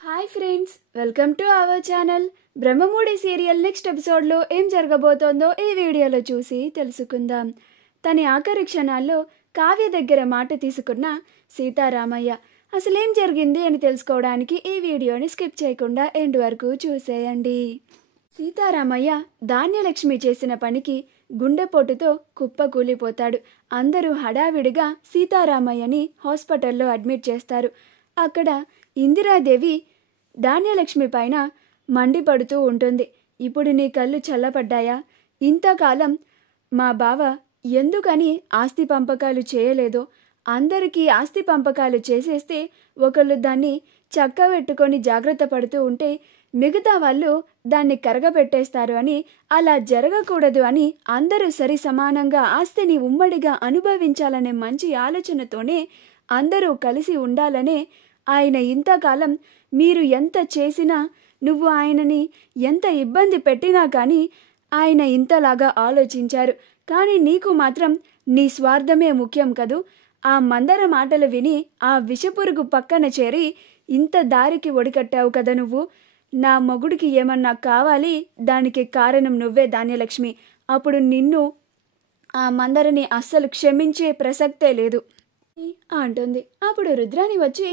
Hi friends, welcome to our channel. Brahmamudi serial next ఎపిసోడ్లో ఏం జరగబోతోందో ఈ వీడియోలో చూసి తెలుసుకుందాం. తన ఆఖరి క్షణాల్లో కావ్య దగ్గర మాట తీసుకున్న సీతారామయ్య అసలేం జరిగింది అని తెలుసుకోవడానికి ఈ వీడియోని స్కిప్ చేయకుండా ఎండ్ వరకు చూసేయండి. సీతారామయ్య ధాన్యలక్ష్మి చేసిన పనికి గుండెపోటుతో కుప్పకూలిపోతాడు. అందరూ హడావిడిగా సీతారామయ్యని హాస్పిటల్లో అడ్మిట్ చేస్తారు. అక్కడ ఇందిరాదేవి ధాన్యలక్ష్మి పైన మండిపడుతూ ఉంటుంది. ఇప్పుడు నీ కళ్ళు చల్లపడ్డాయా? ఇంతకాలం మా బావ ఎందుకని ఆస్తి పంపకాలు చేయలేదో, అందరికీ ఆస్తి పంపకాలు చేసేస్తే ఒకళ్ళు దాన్ని చక్కబెట్టుకొని జాగ్రత్త పడుతూ ఉంటే మిగతా వాళ్ళు దాన్ని కరగబెట్టేస్తారు అని, అలా జరగకూడదు అని అందరూ సరి సమానంగా ఆస్తిని ఉమ్మడిగా అనుభవించాలనే మంచి ఆలోచనతోనే అందరూ కలిసి ఉండాలనే ఆయన ఇంతకాలం మీరు ఎంత చేసినా, నువ్వు ఆయనని ఎంత ఇబ్బంది పెట్టినా కానీ ఆయన ఇంతలాగా ఆలోచించారు. కానీ నీకు మాత్రం నీ స్వార్థమే ముఖ్యం కదూ. ఆ మందర మాటలు విని ఆ విషపురుగు పక్కన చేరి ఇంత దారికి ఒడికట్టావు కదా నువ్వు. నా మొగుడికి ఏమన్నా కావాలి, దానికి కారణం నువ్వే ధాన్యలక్ష్మి. అప్పుడు నిన్ను ఆ మందరని అస్సలు క్షమించే ప్రసక్తే లేదు అంటుంది. అప్పుడు రుద్రాణి వచ్చి,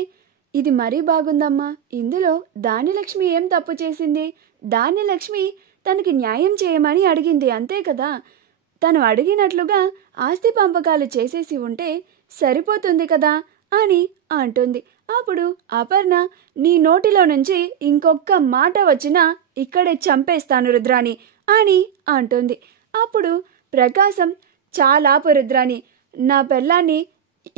ఇది మరీ బాగుందమ్మా, ఇందులో ధాన్యలక్ష్మి ఏం తప్పు చేసింది? ధాన్యలక్ష్మి తనకి న్యాయం చేయమని అడిగింది, అంతే కదా. తను అడిగినట్లుగా ఆస్తి పంపకాలు చేసేసి ఉంటే సరిపోతుంది కదా అని అంటుంది. అప్పుడు అపర్ణ, నీ నోటిలో నుంచి ఇంకొక్క మాట వచ్చినా ఇక్కడే చంపేస్తాను రుద్రాణి అని అంటుంది. అప్పుడు ప్రకాశం, చాలాపు రుద్రాణి, నా పెళ్ళాన్ని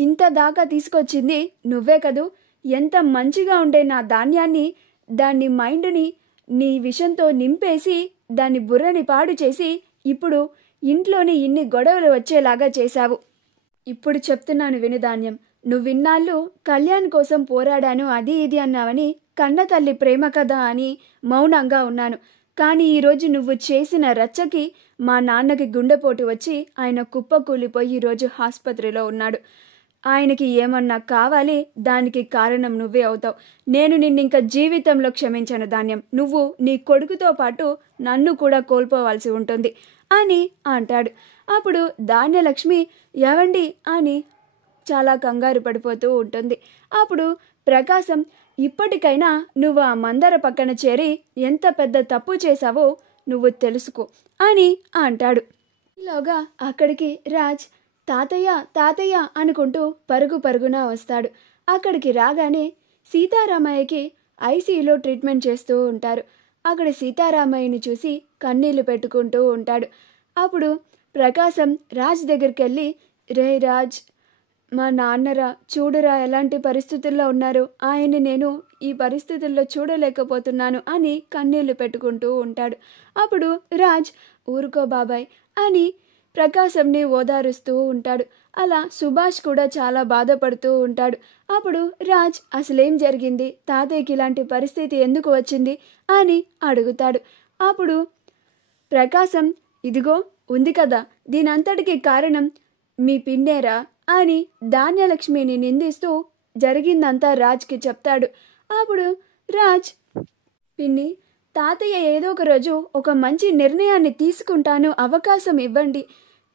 ఇంత దాకా తీసుకొచ్చింది నువ్వే కదూ. ఎంత మంచిగా ఉండే నా ధాన్యాన్ని, దాన్ని మైండ్ని నీ విషంతో నింపేసి దాన్ని బుర్రని పాడు చేసి ఇప్పుడు ఇంట్లోని ఇన్ని గొడవలు వచ్చేలాగా చేశావు. ఇప్పుడు చెప్తున్నాను విను ధాన్యం, నువ్విన్నాళ్ళు కళ్యాణ్ కోసం పోరాడాను అది ఇది అన్నావని, కన్న తల్లి ప్రేమ కదా అని మౌనంగా ఉన్నాను. కానీ ఈరోజు నువ్వు చేసిన రచ్చకి మా నాన్నకి గుండెపోటు వచ్చి ఆయన కుప్పకూలిపోయి ఈరోజు ఆసుపత్రిలో ఉన్నాడు. ఆయనకి ఏమన్నా కావాలి, దానికి కారణం నువ్వే అవుతావు. నేను నిన్నింక జీవితంలో క్షమించను ధాన్యం. నువ్వు నీ కొడుకుతో పాటు నన్ను కూడా కోల్పోవాల్సి ఉంటుంది అని అంటాడు. అప్పుడు ధాన్యలక్ష్మి ఎవండి అని చాలా కంగారు పడిపోతూ ఉంటుంది. అప్పుడు ప్రకాశం, ఇప్పటికైనా నువ్వు ఆ మందర పక్కన చేరి ఎంత పెద్ద తప్పు చేశావో నువ్వు తెలుసుకో అని అంటాడు. ఈలోగా అక్కడికి రాజ్, తాతయ్య తాతయ్య అనుకుంటూ పరుగు పరుగున వస్తాడు. అక్కడికి రాగానే సీతారామయ్యకి ఐసీయూలో ట్రీట్మెంట్ చేస్తూ ఉంటారు. అక్కడ సీతారామయ్యని చూసి కన్నీళ్లు పెట్టుకుంటూ ఉంటాడు. అప్పుడు ప్రకాశం రాజ్ దగ్గరికి వెళ్ళి, రే రాజ్, మా నాన్నరా, చూడురా ఎలాంటి పరిస్థితుల్లో ఉన్నారు, ఆయన్ని నేను ఈ పరిస్థితుల్లో చూడలేకపోతున్నాను అని కన్నీళ్లు పెట్టుకుంటూ ఉంటాడు. అప్పుడు రాజ్, ఊరుకో బాబాయ్ అని ప్రకాశంని ఓదారుస్తూ ఉంటాడు. అలా సుభాష్ కూడా చాలా బాధపడుతూ ఉంటాడు. అప్పుడు రాజ్, అసలేం జరిగింది, తాతయ్యకి ఇలాంటి పరిస్థితి ఎందుకు వచ్చింది అని అడుగుతాడు. అప్పుడు ప్రకాశం, ఇదిగో ఉంది కదా, దీనంతటికి కారణం మీ పిన్నేరా అని ధాన్యలక్ష్మిని నిందిస్తూ జరిగిందంతా రాజ్కి చెప్తాడు. అప్పుడు రాజ్, పిన్ని, తాతయ్య ఏదో ఒక రోజు ఒక మంచి నిర్ణయాన్ని తీసుకుంటాను, అవకాశం ఇవ్వండి,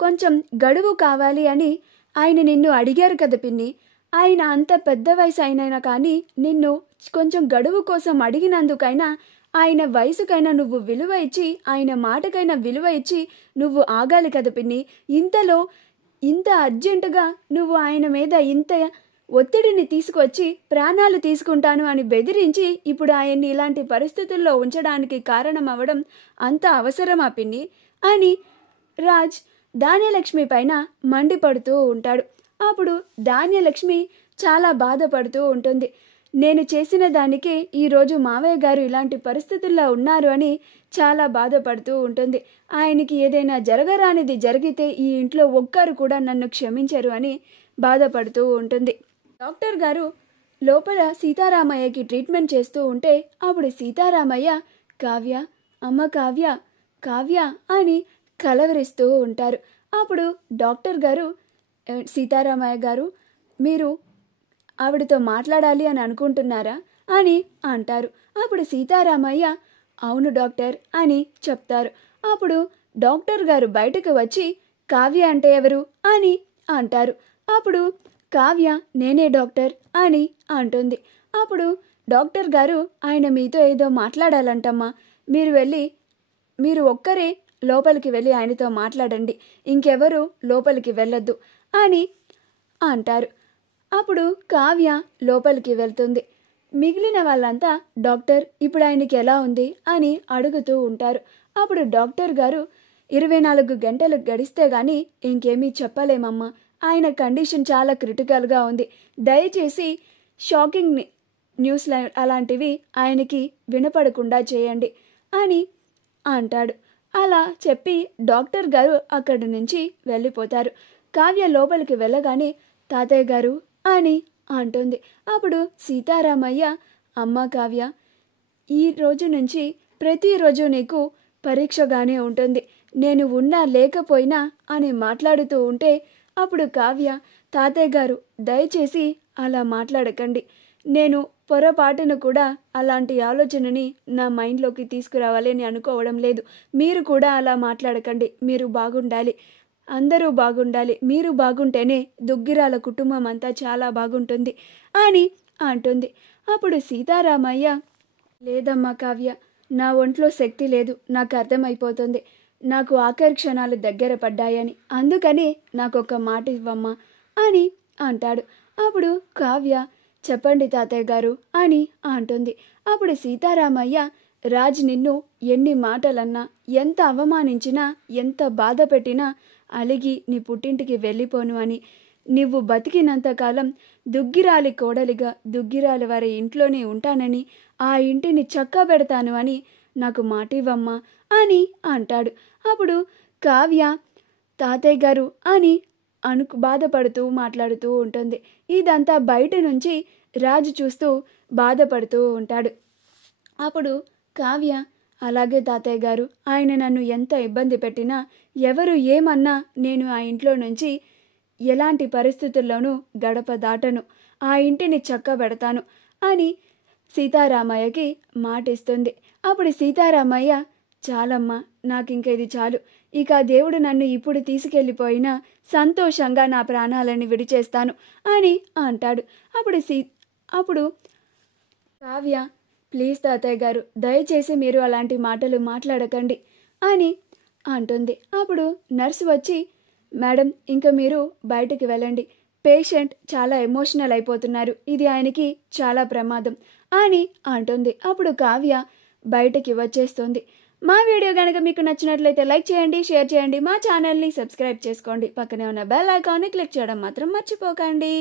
కొంచెం గడువు కావాలి అని ఆయన నిన్ను అడిగారు కదా పిన్ని. ఆయన అంత పెద్ద వయసు అయినా కానీ నిన్ను కొంచెం గడువు కోసం అడిగినందుకైనా ఆయన వయసుకైనా నువ్వు విలువ ఇచ్చి, ఆయన మాటకైనా విలువ ఇచ్చి నువ్వు ఆగాలి కదా పిన్ని. ఇంతలో ఇంత అర్జెంటుగా నువ్వు ఆయన మీద ఇంత ఒత్తిడిని తీసుకొచ్చి ప్రాణాలు తీసుకుంటాను అని బెదిరించి ఇప్పుడు ఆయన్ని ఇలాంటి పరిస్థితుల్లో ఉంచడానికి కారణం అవ్వడం అంత అవసరమా పిన్ని అని రాజ్ ధాన్యలక్ష్మి పైన మండిపడుతూ ఉంటాడు. అప్పుడు ధాన్యలక్ష్మి చాలా బాధపడుతూ ఉంటుంది. నేను చేసిన దానికే ఈరోజు మావయ్య గారు ఇలాంటి పరిస్థితుల్లో ఉన్నారు అని చాలా బాధపడుతూ ఉంటుంది. ఆయనకి ఏదైనా జరగరానిది జరిగితే ఈ ఇంట్లో ఒక్కరు కూడా నన్ను క్షమించరు అని బాధపడుతూ ఉంటుంది. డాక్టర్ గారు లోపల సీతారామయ్యకి ట్రీట్మెంట్ చేస్తూ ఉంటే అప్పుడు సీతారామయ్య, కావ్య, అమ్మ కావ్య, కావ్య అని కలవరిస్తూ ఉంటారు. అప్పుడు డాక్టర్ గారు, సీతారామయ్య గారు, మీరు ఆవిడతో మాట్లాడాలి అని అనుకుంటున్నారా అని అంటారు. అప్పుడు సీతారామయ్య అవును డాక్టర్ అని చెప్తారు. అప్పుడు డాక్టర్ గారు బయటకు వచ్చి కావ్య అంటే ఎవరు అని అంటారు. అప్పుడు కావ్య నేనే డాక్టర్ అని అంటుంది. అప్పుడు డాక్టర్ గారు ఆయన మీతో ఏదో మాట్లాడాలంటమ్మా, మీరు ఒక్కరే లోపలికి వెళ్ళి ఆయనతో మాట్లాడండి, ఇంకెవరు లోపలికి వెళ్ళొద్దు అని అంటారు. అప్పుడు కావ్య లోపలికి వెళ్తుంది. మిగిలిన వాళ్ళంతా డాక్టర్ ఇప్పుడు ఆయనకి ఎలా ఉంది అని అడుగుతూ ఉంటారు. అప్పుడు డాక్టర్ గారు 24 గంటలు గడిస్తే గానీ ఇంకేమీ చెప్పలేమమ్మా, ఆయన కండిషన్ చాలా క్రిటికల్గా ఉంది, దయచేసి షాకింగ్ న్యూస్ అలాంటివి ఆయనకి వినపడకుండా చేయండి అని అంటాడు. అలా చెప్పి డాక్టర్ గారు అక్కడి నుంచి వెళ్ళిపోతారు. కావ్య లోపలికి వెళ్ళగానే తాతయ్య గారు అని అంటుంది. అప్పుడు సీతారామయ్య అమ్మ కావ్య, ఈ రోజు నుంచి ప్రతిరోజు నీకు పరీక్షగానే ఉంటుంది, నేను ఉన్నా లేకపోయినా అని మాట్లాడుతూ ఉంటే అప్పుడు కావ్య తాతయ్య గారు దయచేసి అలా మాట్లాడకండి, నేను పొరపాటును కూడా అలాంటి ఆలోచనని నా మైండ్లోకి తీసుకురావాలి అని అనుకోవడం లేదు, మీరు కూడా అలా మాట్లాడకండి, మీరు బాగుండాలి, అందరూ బాగుండాలి, మీరు బాగుంటేనే దుగ్గిరాల కుటుంబం అంతా చాలా బాగుంటుంది అని అంటుంది. అప్పుడు సీతారామయ్య లేదమ్మా కావ్య, నా ఒంట్లో శక్తి లేదు, నాకు అర్థమైపోతుంది, నాకు ఆఖరి క్షణాలు దగ్గర పడ్డాయని, అందుకని నాకొక మాట ఇవ్వమ్మా అని అంటాడు. అప్పుడు కావ్య చెప్పండి తాతయ్య గారు అని అంటుంది. అప్పుడు సీతారామయ్య రాజ్ నిన్ను ఎన్ని మాటలన్నా, ఎంత అవమానించినా, ఎంత బాధ పెట్టినా అలిగి నీ పుట్టింటికి వెళ్ళిపోను అని, నువ్వు బతికినంతకాలం దుగ్గిరాలి కోడలిగా దుగ్గిరాలి వారి ఇంట్లోనే ఉంటానని, ఆ ఇంటిని చక్కబెడతాను అని నాకు మాటివ్వమ్మా అని అంటాడు. అప్పుడు కావ్య తాతయ్య గారు అని బాధపడుతూ మాట్లాడుతూ ఉంటుంది. ఇదంతా బయట నుంచి రాజు చూస్తూ బాధపడుతూ ఉంటాడు. అప్పుడు కావ్య అలాగే తాతయ్య గారు, ఆయన నన్ను ఎంత ఇబ్బంది పెట్టినా, ఎవరు ఏమన్నా నేను ఆ ఇంట్లో నుంచి ఎలాంటి పరిస్థితుల్లోనూ గడప దాటను, ఆ ఇంటిని చక్కబెడతాను అని సీతారామయ్యకి మాటిస్తుంది. అప్పుడు సీతారామయ్య చాలమ్మా, నాకింక ఇది చాలు, ఇక దేవుడు నన్ను ఇప్పుడు తీసుకెళ్ళిపోయినా సంతోషంగా నా ప్రాణాలని విడిచేస్తాను అని అంటాడు. అప్పుడు కావ్య ప్లీజ్ తాతయ్య గారు, దయచేసి మీరు అలాంటి మాటలు మాట్లాడకండి అని అంటుంది. అప్పుడు నర్సు వచ్చి మేడం ఇంక మీరు బయటికి వెళ్ళండి, పేషెంట్ చాలా ఎమోషనల్ అయిపోతున్నారు, ఇది ఆయనకి చాలా ప్రమాదం అని అంటుంది. అప్పుడు కావ్య బయటికి వచ్చేస్తుంది. మా వీడియో కనుక మీకు నచ్చినట్లయితే లైక్ చేయండి, షేర్ చేయండి, మా ఛానల్ని సబ్స్క్రైబ్ చేసుకోండి, పక్కనే ఉన్న బెల్ ఐకాన్ని క్లిక్ చేయడం మాత్రం మర్చిపోకండి.